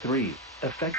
3. Effect.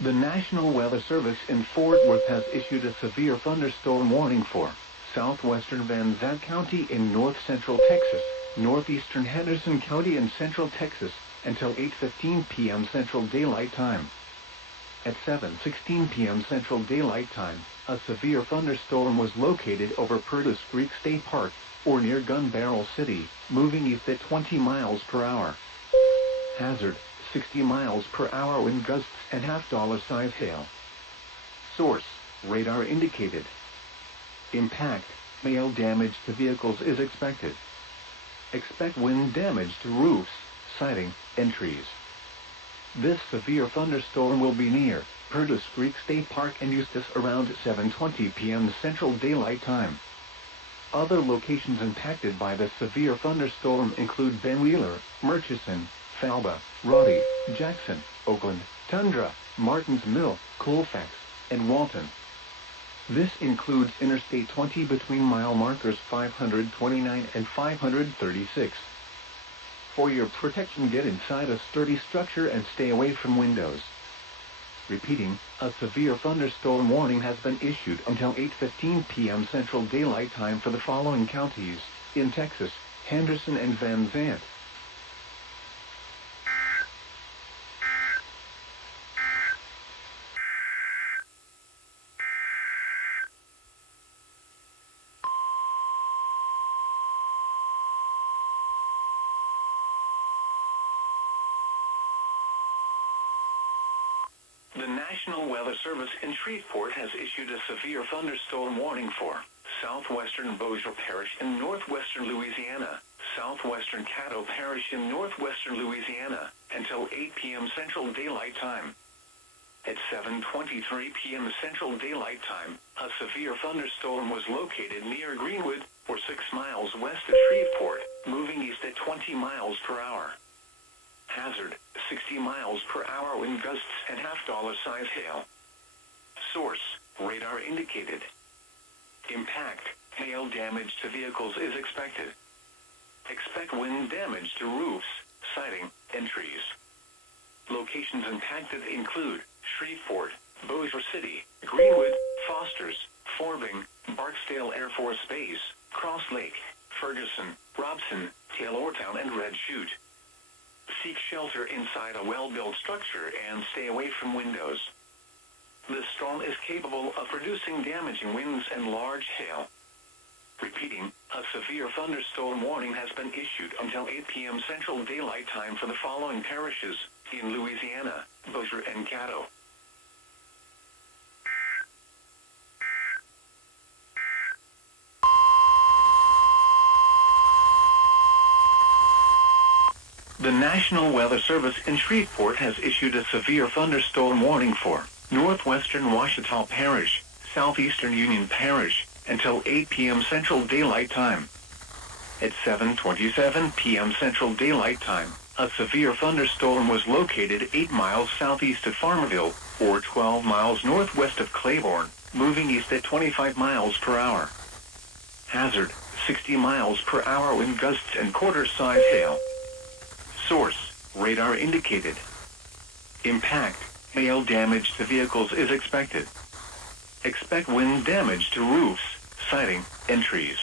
The National Weather Service in Fort Worth has issued a severe thunderstorm warning for southwestern Van Zandt County in north-central Texas, northeastern Henderson County in central Texas, until 8:15 p.m. Central Daylight Time. At 7:16 p.m. Central Daylight Time, a severe thunderstorm was located over Purtis Creek State Park, or near Gun Barrel City, moving east at 20 miles per hour. Hazard: 60 miles per hour wind gusts and $1/size hail. Source: radar indicated. Impact: hail damage to vehicles is expected. Expect wind damage to roofs, siding, and trees. This severe thunderstorm will be near Purtis Creek State Park and Eustis around 7:20 p.m. Central Daylight Time. Other locations impacted by the severe thunderstorm include Ben Wheeler, Murchison, Falba, Raleigh, Jackson, Oakland, Tundra, Martins Mill, Colfax, and Walton. This includes Interstate 20 between mile markers 529 and 536. For your protection, get inside a sturdy structure and stay away from windows. Repeating, a severe thunderstorm warning has been issued until 8:15 p.m. Central Daylight Time for the following counties in Texas: Henderson and Van Zandt. The National Weather Service in Shreveport has issued a severe thunderstorm warning for southwestern Bossier Parish in northwestern Louisiana, southwestern Caddo Parish in northwestern Louisiana, until 8 p.m. Central Daylight Time. At 7:23 p.m. Central Daylight Time, a severe thunderstorm was located near Greenwood, or 6 miles west of Shreveport, moving east at 20 miles per hour. Hazard: 60 miles per hour wind gusts and $1/size hail. Source: radar indicated. Impact: hail damage to vehicles is expected. Expect wind damage to roofs, siding, and trees. Locations impacted include Shreveport, Bossier City, Greenwood, Fosters, Forbing, Barksdale Air Force Base, Cross Lake, Ferguson, Robson, Taylortown, and Red Chute. Seek shelter inside a well-built structure and stay away from windows. This storm is capable of producing damaging winds and large hail. Repeating, a severe thunderstorm warning has been issued until 8 p.m. Central Daylight Time for the following parishes in Louisiana: Bossier and Caddo. The National Weather Service in Shreveport has issued a severe thunderstorm warning for northwestern Ouachita Parish, southeastern Union Parish, until 8 p.m. Central Daylight Time. At 7:27 p.m. Central Daylight Time, a severe thunderstorm was located 8 miles southeast of Farmerville, or 12 miles northwest of Claiborne, moving east at 25 miles per hour. Hazard: 60 miles per hour wind gusts and quarter-size hail. Source: radar indicated. Impact: hail damage to vehicles is expected. Expect wind damage to roofs, siding, and trees.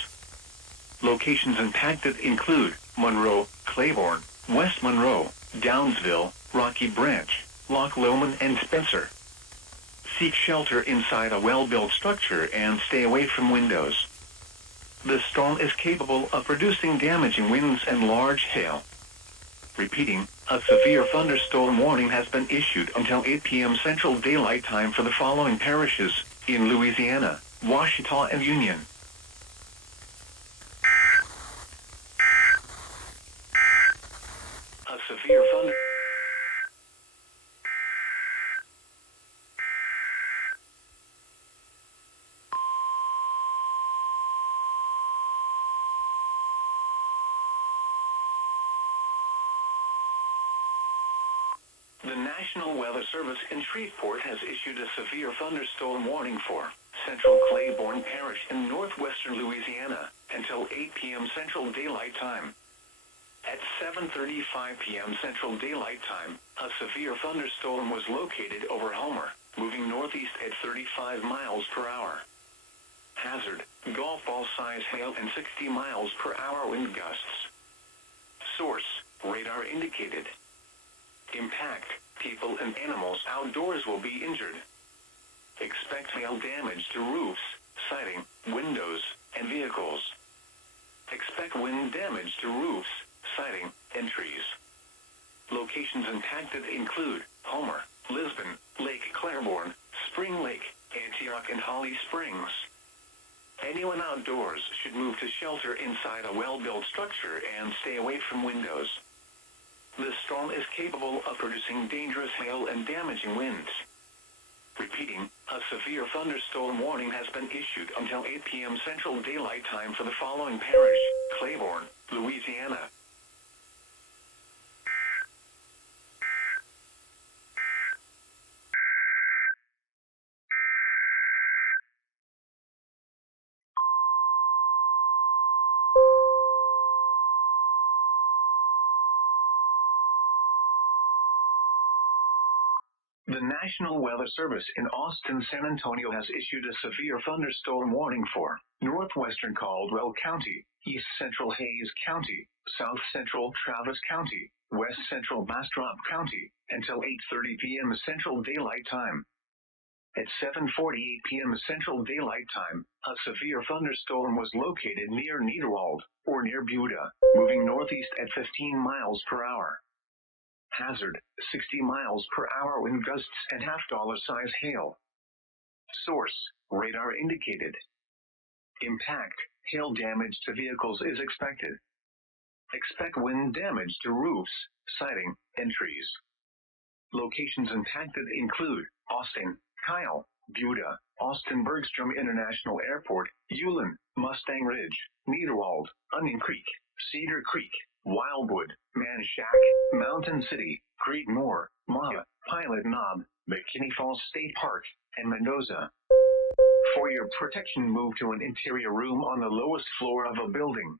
Locations impacted include Monroe, Claiborne, West Monroe, Downsville, Rocky Branch, Loch Lomond, and Spencer. Seek shelter inside a well-built structure and stay away from windows. This storm is capable of producing damaging winds and large hail. Repeating, a severe thunderstorm warning has been issued until 8 p.m. Central Daylight Time for the following parishes in Louisiana: Ouachita and Union. A severe thunder... National Weather Service in Shreveport has issued a severe thunderstorm warning for central Claiborne Parish in northwestern Louisiana until 8 p.m. Central Daylight Time. At 7:35 p.m. Central Daylight Time, a severe thunderstorm was located over Homer, moving northeast at 35 miles per hour. Hazard, golf ball size hail and 60 miles per hour wind gusts. Source, radar indicated. Impact, people and animals outdoors will be injured. Expect hail damage to roofs, siding, windows, and vehicles. Expect wind damage to roofs, siding, and trees. Locations impacted include Homer, Lisbon, Lake Claiborne, Spring Lake, Antioch, and Holly Springs. Anyone outdoors should move to shelter inside a well-built structure and stay away from windows. This storm is capable of producing dangerous hail and damaging winds. Repeating, a severe thunderstorm warning has been issued until 8 p.m. Central Daylight Time for the following parish: Claiborne, Louisiana. The National Weather Service in Austin, San Antonio has issued a severe thunderstorm warning for northwestern Caldwell County, east central Hayes County, south central Travis County, west central Bastrop County, until 8:30 p.m. Central Daylight Time. At 7:48 p.m. Central Daylight Time, a severe thunderstorm was located near Niederwald, or near Buda, moving northeast at 15 miles per hour. Hazard, 60 miles per hour wind gusts and $half size hail. Source, radar indicated. Impact, hail damage to vehicles is expected. Expect wind damage to roofs, siding, and trees. Locations impacted include Austin, Kyle, Buda, Austin Bergstrom International Airport, Ulen, Mustang Ridge, Niederwald, Onion Creek, Cedar Creek, Wildwood, Manchac, Mountain City, Creedmoor, Maha, Pilot Knob, Bikini Falls State Park, and Mendoza. For your protection, move to an interior room on the lowest floor of a building.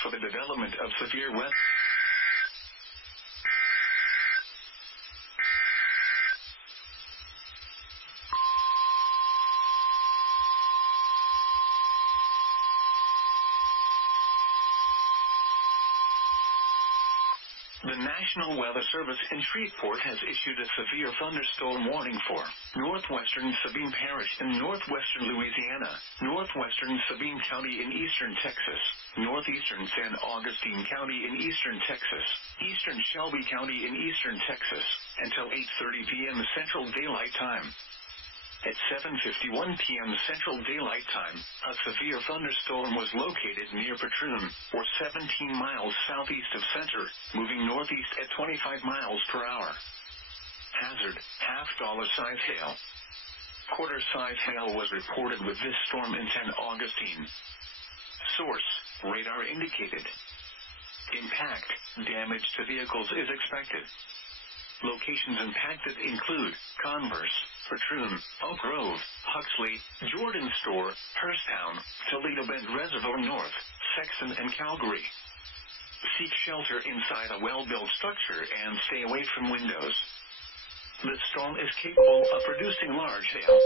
For the development of severe weather. The National Weather Service in Shreveport has issued a severe thunderstorm warning for northwestern Sabine Parish in northwestern Louisiana, northwestern Sabine County in eastern Texas, northeastern San Augustine County in eastern Texas, eastern Shelby County in eastern Texas, until 8:30 p.m. Central Daylight Time. At 7:51 p.m. Central Daylight Time, a severe thunderstorm was located near Patroon, or 17 miles southeast of Center, moving northeast at 25 miles per hour. Hazard, $half size hail. Quarter-size hail was reported with this storm in San Augustine. Source, radar indicated. Impact, damage to vehicles is expected. Locations impacted include Converse, Patroon, Oak Grove, Huxley, Jordan Store, Hurstown, Toledo Bend Reservoir North, Sexton, and Calgary. Seek shelter inside a well-built structure and stay away from windows. This storm is capable of producing large hail.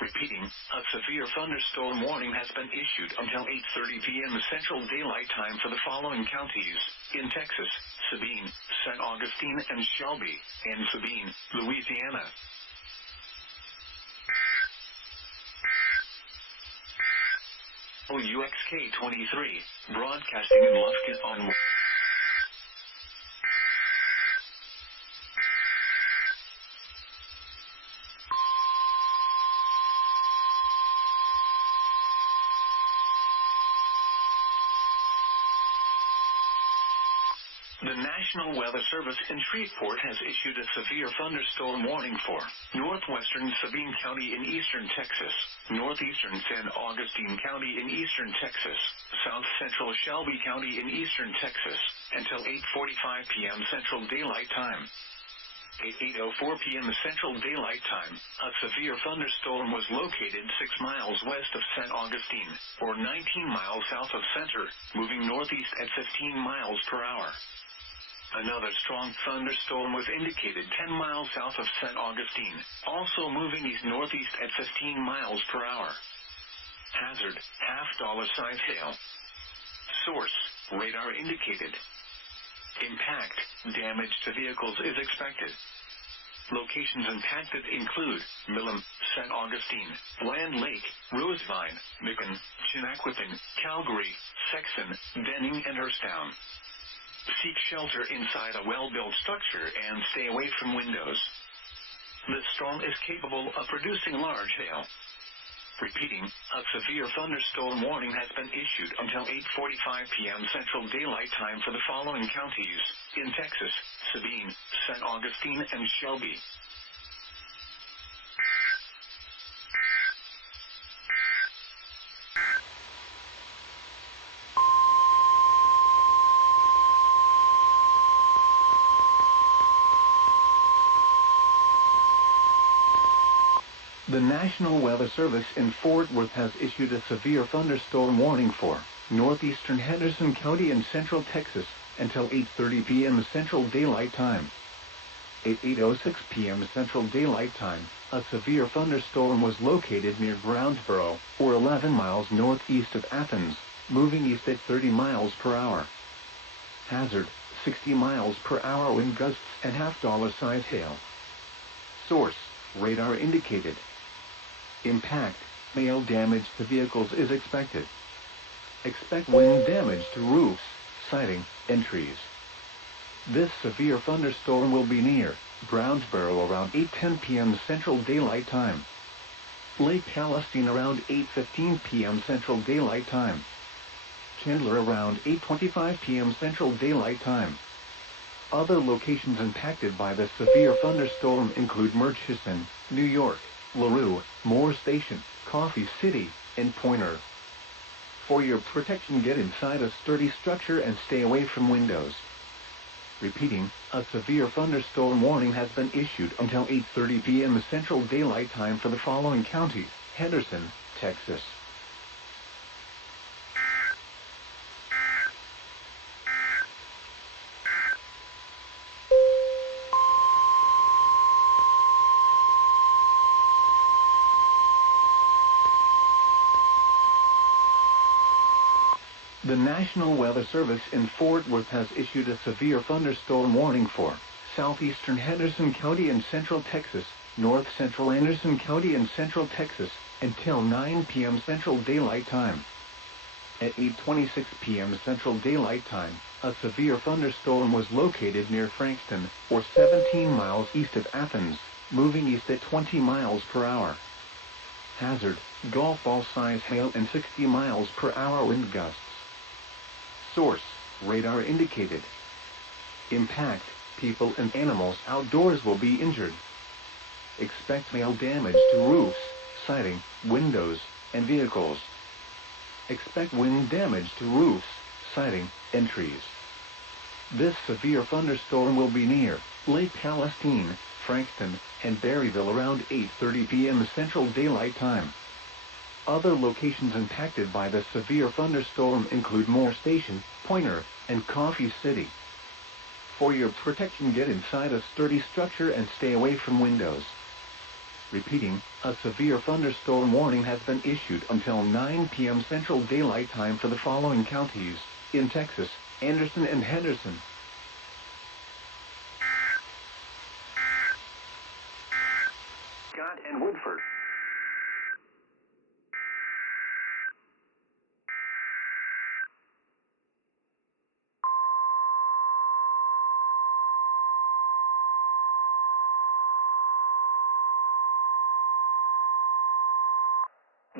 Repeating, a severe thunderstorm warning has been issued until 8:30 p.m. Central Daylight Time for the following counties in Texas: Sabine, San Augustine, and Shelby, and Sabine, Louisiana. UXK-23, broadcasting in Lufkin on The National Weather Service in Shreveport has issued a severe thunderstorm warning for northwestern Sabine County in eastern Texas, northeastern San Augustine County in eastern Texas, south central Shelby County in eastern Texas, until 8:45 p.m. Central Daylight Time. At 8:04 p.m. Central Daylight Time, a severe thunderstorm was located 6 miles west of San Augustine, or 19 miles south of center, moving northeast at 15 miles per hour. Another strong thunderstorm was indicated 10 miles south of St. Augustine, also moving east-northeast at 15 miles per hour. Hazard, $half-size hail. Source, radar indicated. Impact, damage to vehicles is expected. Locations impacted include Milam, St. Augustine, Land Lake, Rosevine, Macon, Chinaquapin, Calgary, Sexton, Denning and Hurstown. Seek shelter inside a well-built structure and stay away from windows. This storm is capable of producing large hail. Repeating, a severe thunderstorm warning has been issued until 8:45 p.m. Central Daylight Time for the following counties in Texas: Sabine, St. Augustine, and Shelby. The National Weather Service in Fort Worth has issued a severe thunderstorm warning for northeastern Henderson County in central Texas until 8:30 p.m. Central Daylight Time. At 8:06 p.m. Central Daylight Time, a severe thunderstorm was located near Brownsboro, or 11 miles northeast of Athens, moving east at 30 miles per hour. Hazard, 60 miles per hour wind gusts and $half-size hail. Source, radar indicated. Impact, hail damage to vehicles is expected. Expect wind damage to roofs, siding, and trees. This severe thunderstorm will be near Brownsboro around 8:10 p.m. Central Daylight Time. Lake Palestine around 8:15 p.m. Central Daylight Time. Chandler around 8:25 p.m. Central Daylight Time. Other locations impacted by the severe thunderstorm include Murchison, New York, LaRue, Moore Station, Coffee City, and Pointer. For your protection, get inside a sturdy structure and stay away from windows. Repeating, a severe thunderstorm warning has been issued until 8:30 p.m. Central Daylight Time for the following counties: Henderson, Texas. The National Weather Service in Fort Worth has issued a severe thunderstorm warning for southeastern Henderson County and central Texas, north central Anderson County and central Texas, until 9 p.m. Central Daylight Time. At 8:26 p.m. Central Daylight Time, a severe thunderstorm was located near Frankston, or 17 miles east of Athens, moving east at 20 miles per hour. Hazard, golf ball size hail and 60 miles per hour wind gusts. Source, radar indicated. Impact, people and animals outdoors will be injured. Expect hail damage to roofs, siding, windows, and vehicles. Expect wind damage to roofs, siding, and trees. This severe thunderstorm will be near Lake Palestine, Frankston, and Berryville around 8:30 p.m. Central Daylight Time. Other locations impacted by the severe thunderstorm include Moore Station, Pointer, and Coffee City. For your protection, get inside a sturdy structure and stay away from windows. Repeating, a severe thunderstorm warning has been issued until 9 p.m. Central Daylight Time for the following counties in Texas: Anderson and Henderson. Scott and Woodford.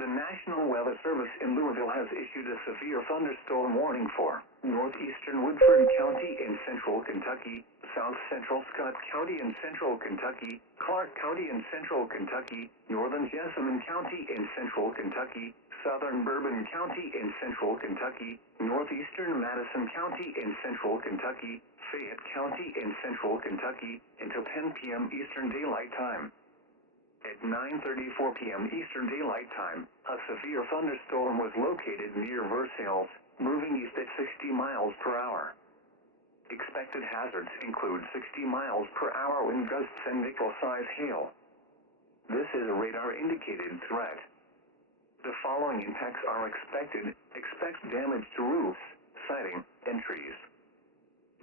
The National Weather Service in Louisville has issued a severe thunderstorm warning for northeastern Woodford County in central Kentucky, south central Scott County in central Kentucky, Clark County in central Kentucky, northern Jessamine County in central Kentucky, southern Bourbon County in central Kentucky, northeastern Madison County in central Kentucky, Fayette County in central Kentucky, until 10 p.m. Eastern Daylight Time. At 9:34 p.m. Eastern Daylight Time, a severe thunderstorm was located near Versailles, moving east at 60 miles per hour. Expected hazards include 60 miles per hour wind gusts and nickel-size hail. This is a radar-indicated threat. The following impacts are expected. Expect damage to roofs, siding, and trees.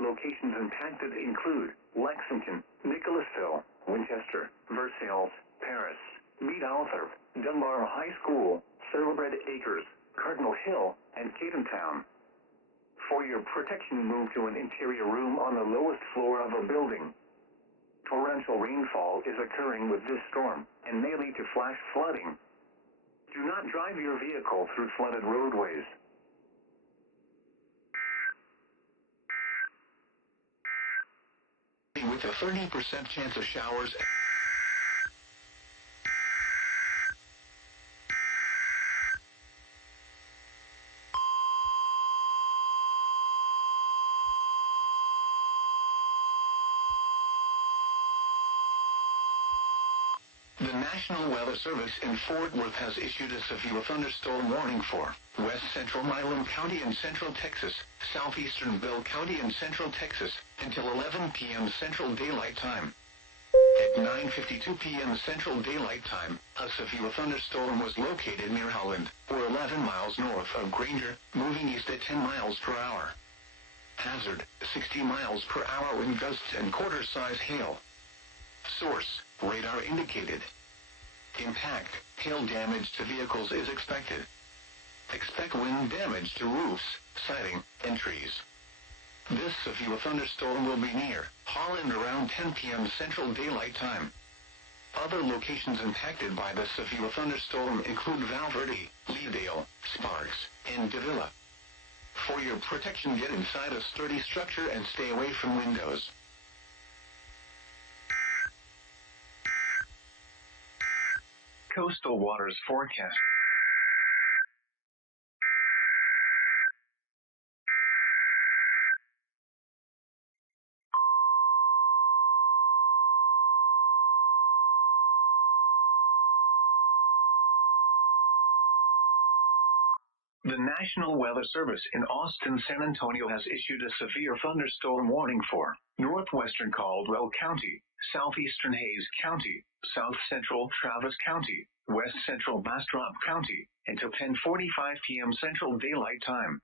Locations impacted include Lexington, Nicholasville, Winchester, Versailles, Paris, Mead Althorp, Dunbar High School, Thoroughbred Acres, Cardinal Hill, and Cadentown. For your protection, move to an interior room on the lowest floor of a building. Torrential rainfall is occurring with this storm and may lead to flash flooding. Do not drive your vehicle through flooded roadways. With a 30% chance of showers. The National Weather Service in Fort Worth has issued a severe thunderstorm warning for west central Milam County in central Texas, southeastern Bill County in central Texas, until 11 p.m. Central Daylight Time. At 9:52 p.m. Central Daylight Time, a severe thunderstorm was located near Holland, or 11 miles north of Granger, moving east at 10 miles per hour. Hazard, 60 miles per hour wind gusts and quarter-size hail. Source, radar indicated. Impact, hail damage to vehicles is expected. Expect wind damage to roofs, siding, and trees. This severe thunderstorm will be near Holland around 10 p.m. Central Daylight Time. Other locations impacted by the severe thunderstorm include Valverde, Leadale, Sparks, and Davila. For your protection, get inside a sturdy structure and stay away from windows. Coastal waters forecast. The National Weather Service in Austin, San Antonio has issued a severe thunderstorm warning for northwestern Caldwell County, southeastern Hayes County, south central Travis County, west central Bastrop County, until 10:45 p.m. Central Daylight Time.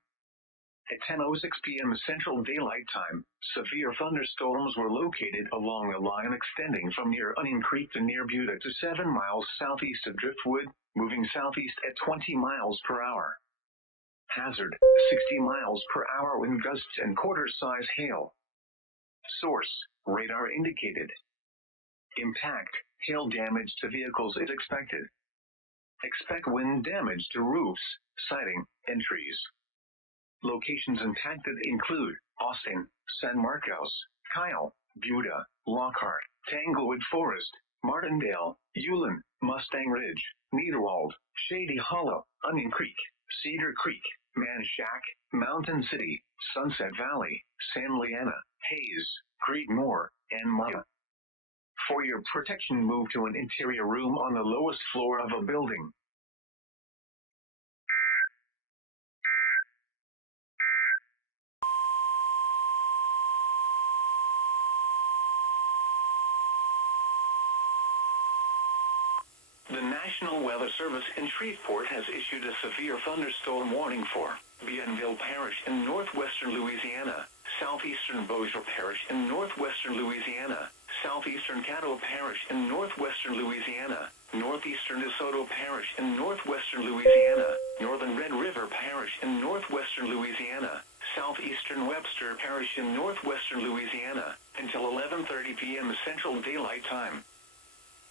At 10:06 p.m. Central Daylight Time, severe thunderstorms were located along a line extending from near Onion Creek to near Buda to 7 miles southeast of Driftwood, moving southeast at 20 miles per hour. Hazard, 60 miles per hour wind gusts and quarter-size hail. Source, radar indicated. Impact, hail damage to vehicles is expected. Expect wind damage to roofs, siding, and trees. Locations impacted include Austin, San Marcos, Kyle, Buda, Lockhart, Tanglewood Forest, Martindale, Ulen, Mustang Ridge, Niederwald, Shady Hollow, Onion Creek, Cedar Creek, Manchac, Mountain City, Sunset Valley, San Leanna, Hayes, Creedmoor, and Mata. For your protection, move to an interior room on the lowest floor of a building. The National Weather Service in Shreveport has issued a severe thunderstorm warning for Bienville Parish in northwestern Louisiana, southeastern Bossier Parish in northwestern Louisiana, southeastern Caddo Parish in northwestern Louisiana, northeastern DeSoto Parish in northwestern Louisiana, northern Red River Parish in northwestern Louisiana, southeastern Webster Parish in northwestern Louisiana, until 11:30 p.m. Central Daylight Time.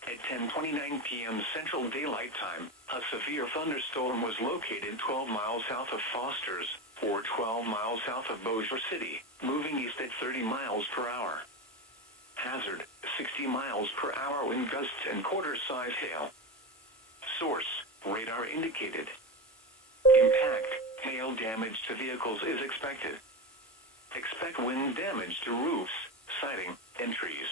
At 10:29 p.m. Central Daylight Time, a severe thunderstorm was located 12 miles south of Foster's, or 12 miles south of Bossier City, moving east at 30 miles per hour. Hazard, 60 miles per hour wind gusts and quarter-size hail. Source, radar indicated. Impact, hail damage to vehicles is expected. Expect wind damage to roofs, siding, and trees.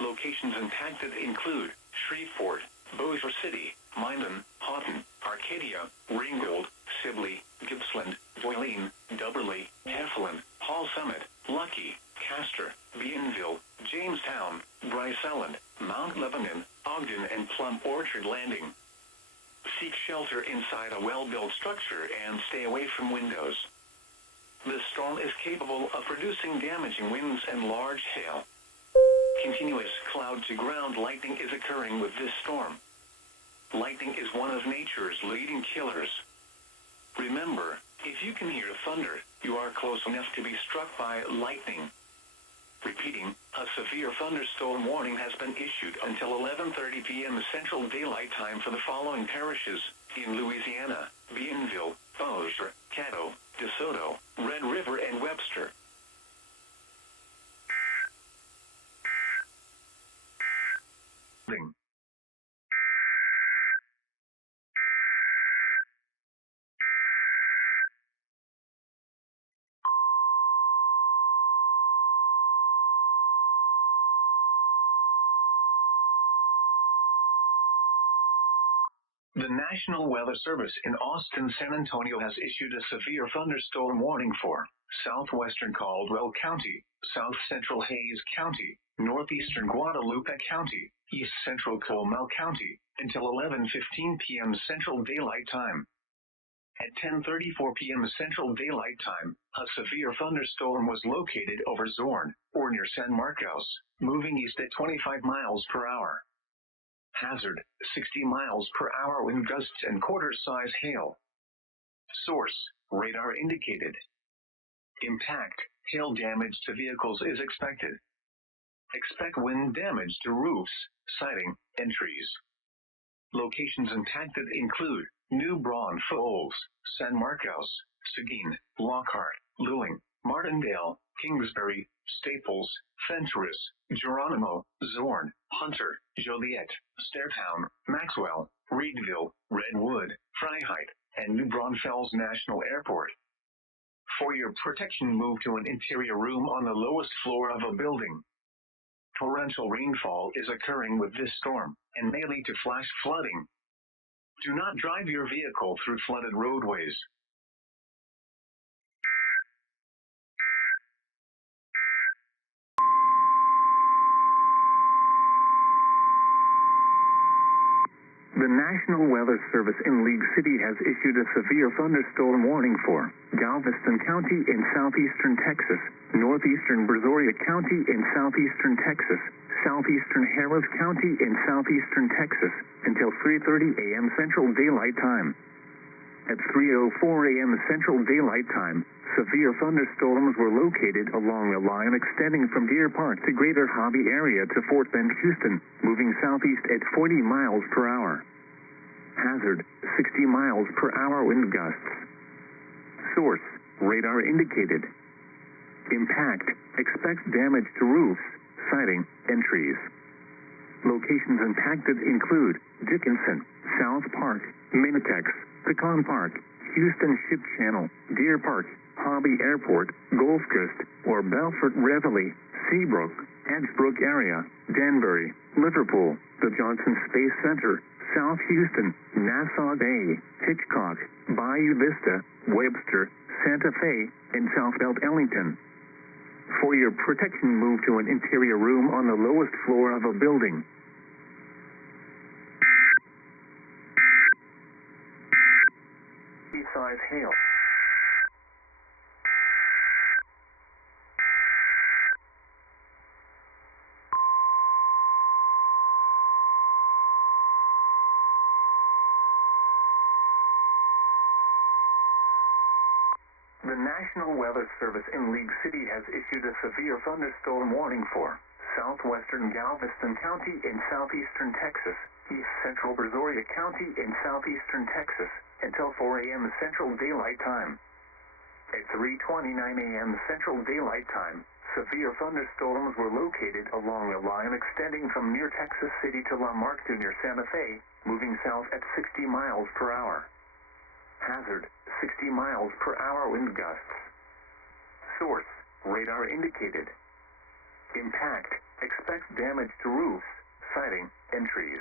Locations impacted include Shreveport, Bossier City, Minden, Houghton, Arcadia, Ringgold, Sibley, Gippsland, Doyline, Dubberly, Heflin, Hall Summit, Lucky, Castor, Bienville, Jamestown, Bryce Island, Mount Lebanon, Ogden, and Plum Orchard Landing. Seek shelter inside a well-built structure and stay away from windows. The storm is capable of producing damaging winds and large hail. Continuous cloud-to-ground lightning is occurring with this storm. Lightning is one of nature's leading killers. Remember, if you can hear thunder, you are close enough to be struck by lightning. Repeating, a severe thunderstorm warning has been issued until 11:30 p.m. Central Daylight Time for the following parishes in Louisiana: Bienville, Bossier, Caddo, DeSoto, Red River, and Webster. The National Weather Service in Austin, San Antonio has issued a severe thunderstorm warning for southwestern Caldwell County, south central Hays County, northeastern Guadalupe County, east central Comal County, until 11:15 p.m. Central Daylight Time. At 10:34 p.m. Central Daylight Time, a severe thunderstorm was located over Zorn, or near San Marcos, moving east at 25 miles per hour. Hazard, 60 miles per hour wind gusts and quarter-size hail. Source, radar indicated. Impact, hail damage to vehicles is expected. Expect wind damage to roofs, siding, and trees. Locations impacted include New Braunfels, San Marcos, Seguin, Lockhart, Luling, Martindale, Kingsbury, Staples, Fentress, Geronimo, Zorn, Hunter, Joliet, Stairtown, Maxwell, Reedville, Redwood, Freiheit, and New Braunfels National Airport. For your protection, move to an interior room on the lowest floor of a building. Torrential rainfall is occurring with this storm and may lead to flash flooding. Do not drive your vehicle through flooded roadways. The National Weather Service in League City has issued a severe thunderstorm warning for Galveston County in southeastern Texas, northeastern Brazoria County in southeastern Texas, southeastern Harris County in southeastern Texas, until 3:30 a.m. Central Daylight Time. At 3:04 a.m. Central Daylight Time, severe thunderstorms were located along the line extending from Deer Park to Greater Hobby area to Fort Bend, Houston, moving southeast at 40 miles per hour. Hazard, 60 miles per hour wind gusts. Source, radar indicated. Impact, expect damage to roofs, siding, and trees. Locations impacted include Dickinson, South Park, Minitex, Pecan Park, Houston Ship Channel, Deer Park, Hobby Airport, Gulf Coast, or Belfort Reveille, Seabrook, Edgebrook area, Danbury, Liverpool, the Johnson Space Center, South Houston, Nassau Bay, Hitchcock, Bayou Vista, Webster, Santa Fe, and South Belt Ellington. For your protection, move to an interior room on the lowest floor of a building. Size hail. The National Weather Service in League City has issued a severe thunderstorm warning for southwestern Galveston County in southeastern Texas, east central Brazoria County in southeastern Texas, until 4 a.m. Central Daylight Time. At 3:29 a.m. Central Daylight Time, severe thunderstorms were located along the line extending from near Texas City to La Marque to near Santa Fe, moving south at 60 miles per hour. Hazard, 60 miles per hour wind gusts. Source, radar indicated. Impact, expect damage to roofs, siding, and trees.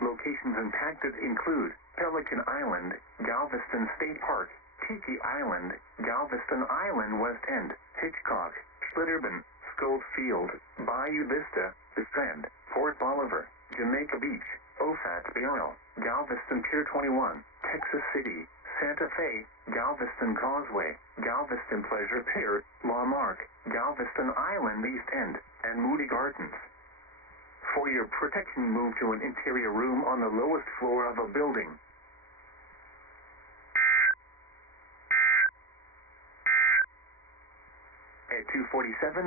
Locations impacted include Pelican Island, Galveston State Park, Tiki Island, Galveston Island West End, Hitchcock, Schlitterbahn, Scholes Field, Bayou Vista, The Strand, Port Bolivar, Jamaica Beach, Ofat Barrel, Galveston Pier 21, Texas City, Santa Fe, Galveston Causeway, Galveston Pleasure Pier, La Marque, Galveston Island East End, and Moody Gardens. For your protection, move to an interior room on the lowest floor of a building. At 2:47